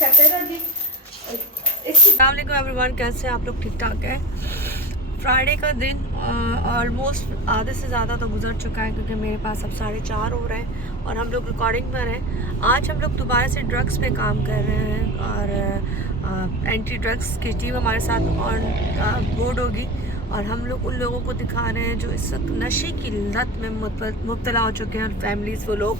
अस्सलामुअलैकुम एवरीवन, कैसे हैं आप लोग? ठीक ठाक है। फ्राइडे का दिन ऑलमोस्ट आधे से ज़्यादा तो गुजर चुका है क्योंकि मेरे पास अब 4:30 हो रहे हैं और हम लोग रिकॉर्डिंग पर हैं। आज हम लोग दोबारा से ड्रग्स पे काम कर रहे हैं और एंटी ड्रग्स की टीम हमारे साथ ऑन बोर्ड होगी और हम लोग उन लोगों को दिखा रहे हैं जो इस वक्त नशे की लत में मुब्तला हो चुके हैं और फैमिलीज़ वो लोग।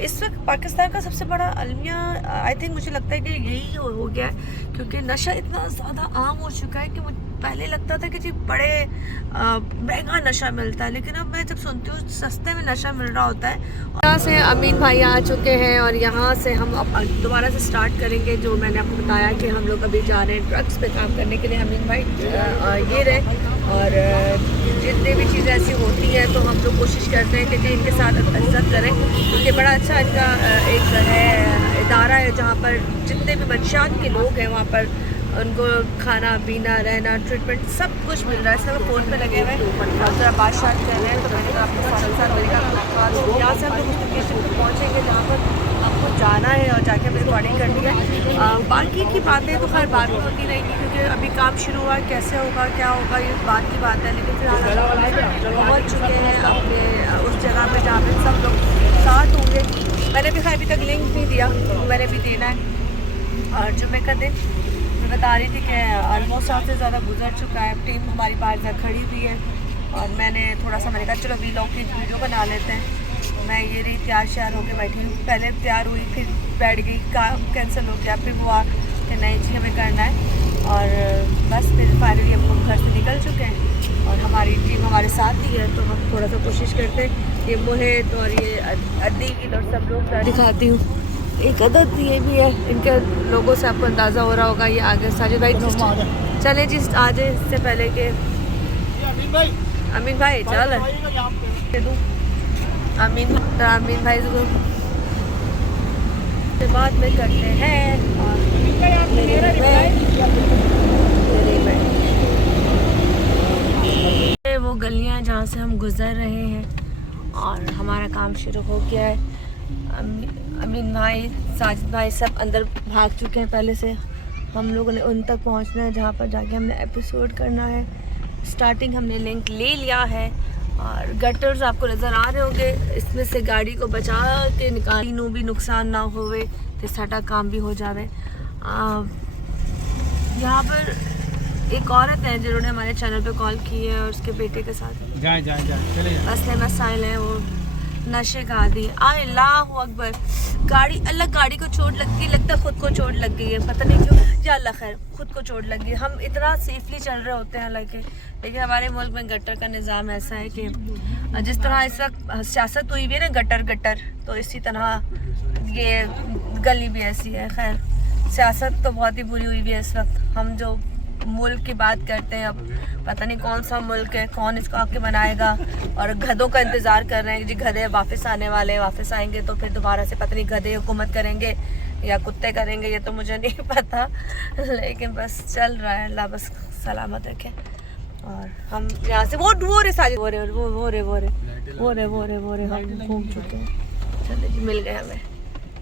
इस वक्त पाकिस्तान का सबसे बड़ा अलमिया आई थिंक मुझे लगता है कि यही हो गया है क्योंकि नशा इतना ज़्यादा आम हो चुका है कि मुझे पहले लगता था कि जी बड़े महंगा नशा मिलता है, लेकिन अब मैं जब सुनती हूँ सस्ते में नशा मिल रहा होता है। यहाँ से अमीन भाई आ चुके हैं और यहाँ से हम दोबारा से स्टार्ट करेंगे। जो मैंने आपको बताया कि हम लोग अभी जा रहे हैं ड्रग्स पे काम करने के लिए। अमीन भाई ये रहे और जितनी भी चीज़ें ऐसी होती हैं तो हम लोग कोशिश करते हैं कि इनके साथ इज्जत करें क्योंकि बड़ा अच्छा इनका एक है इदारा है जहाँ पर जितने भी मंशात के लोग हैं वहाँ पर उनको खाना पीना रहना ट्रीटमेंट सब कुछ मिल रहा है। सब फ़ोन पे लगे हुए हैं और जरा बात कर रहे हैं तो मैंने कहा आपको साथ मिलेगा। यहाँ से हम लोग उस लोकेशन पर पहुँचेंगे जहाँ पर आपको जाना है और जाके हमें रिकॉर्डिंग करनी है। बाकी की बातें तो खैर बाद में होती रहेंगी क्योंकि अभी काम शुरू हुआ, कैसे होगा क्या होगा ये बात की बात है। लेकिन फिर पहुँच चुके हैं अपने उस जगह पर जहाँ पर सब लोग साथ होंगे। मैंने भी खैर अभी तक लिंक नहीं दिया, मैंने भी देना है। और जुम्मे का दिन मैं बता रही थी कि ऑलमोस्ट आधे से ज़्यादा गुजर चुका है। टीम हमारी बाहर जा खड़ी हुई है और मैंने थोड़ा सा मैंने कहा चलो वीलॉग की वीडियो बना लेते हैं। मैं ये रही तैयार श्यार होकर बैठी हूँ। पहले तैयार हुई फिर बैठ गई, काम कैंसिल हो गया, फिर वो कि नहीं जी हमें करना है और बस फिर फाइनली हम लोग घर से निकल चुके हैं और हमारी टीम हमारे साथ ही है। तो हम थोड़ा सा कोशिश करते हैं। ये मोहित और ये अदील और सब लोग दिखाती हूँ। एक अदद ये भी है, इनके लोगों से आपको अंदाज़ा हो रहा होगा। ये आगे साजिद भाई चले जी आज इससे पहले के अमीन भाई चल अमीन भाई से बात में करते हैं। और वो गलियां जहाँ से हम गुजर रहे हैं और हमारा काम शुरू हो गया है। अमीन भाई साजिद भाई सब अंदर भाग चुके हैं पहले से। हम लोगों ने उन तक पहुंचना है जहां पर जाके हमने एपिसोड करना है। स्टार्टिंग हमने लिंक ले लिया है और गटर्स आपको नज़र आ रहे होंगे, इसमें से गाड़ी को बचा के निकालने भी नुकसान ना होवे तो सारा काम भी हो जावे। यहाँ पर एक औरत है जिन्होंने हमारे चैनल पे कॉल की है और उसके बेटे के साथ असले मसाइल हैं। वो नशे का आदि अल्लाह अकबर। गाड़ी को चोट लग गई, लगता है खुद को चोट लग गई है, पता नहीं क्यों। या अल्लाह खैर खुद को चोट लग गई। हम इतना सेफली चल रहे होते हैं लेकिन हमारे मुल्क में गटर का निज़ाम ऐसा है कि जिस तरह इस वक्त सियासत हुई हुई है ना गटर तो इसी तरह ये गली भी ऐसी है। खैर सियासत तो बहुत ही बुरी हुई हुई है इस वक्त। हम जो मुल्क की बात करते हैं, अब पता नहीं कौन सा मुल्क है, कौन इसको आके बनाएगा और गधों का इंतज़ार कर रहे हैं जी गधे वापस आने वाले हैं। वापस आएंगे तो फिर दोबारा से पता नहीं गधे हुकूमत करेंगे या कुत्ते करेंगे, ये तो मुझे नहीं पता। लेकिन बस चल रहा है, अल्लाह बस सलामत रखे। और हम यहाँ से वो रे साजिद वो रे हम घूम चुके हैं। चलिए जी मिल गए हमें,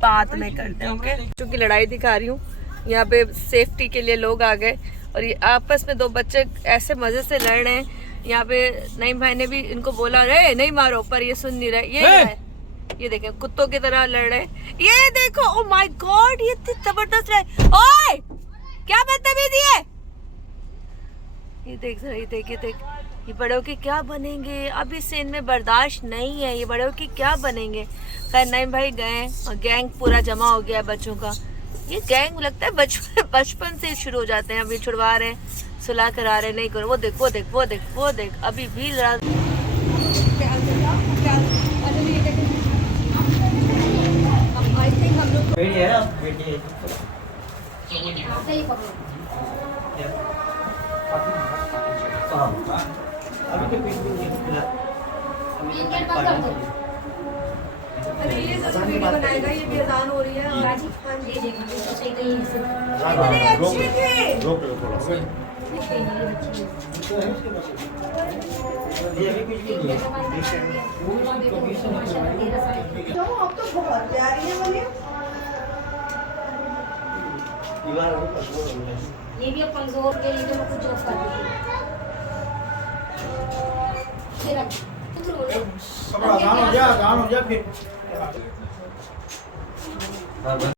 बात में करते हैं। ओके चूँकि लड़ाई दिखा रही हूँ यहाँ पे सेफ्टी के लिए लोग आ गए और ये आपस में दो बच्चे ऐसे मज़े से लड़ रहे हैं। यहाँ पे नईम भाई ने भी इनको बोला रे नहीं मारो, पर ये सुन नहीं रहे। ये देखें कुत्तों की तरह लड़ रहे हैं। ये देखो ओ माय गॉड ये इतनी जबरदस्त है। ओए क्या बदतमीजी है। ये देख ये बड़ों के क्या बनेंगे। अब इससे इनमें बर्दाश्त नहीं है, ये बड़ों की क्या बनेंगे। खैर नईम भाई गए और गैंग पूरा जमा हो गया बच्चों का। ये गैंग लगता है बचपन से शुरू हो जाते हैं। अभी छुड़वा रहे हैं, सुलह करा रहे, नहीं करो। वो देख अभी भी अरे ये वीडियो बनाएगा, ये भी अजान हो रही है। इतने अच्छे थे। अब तो बहुत प्यारी है। ये भी अब कमजोर के लिए तो कुछ जॉब कर रही है अब आसान हो गया फिर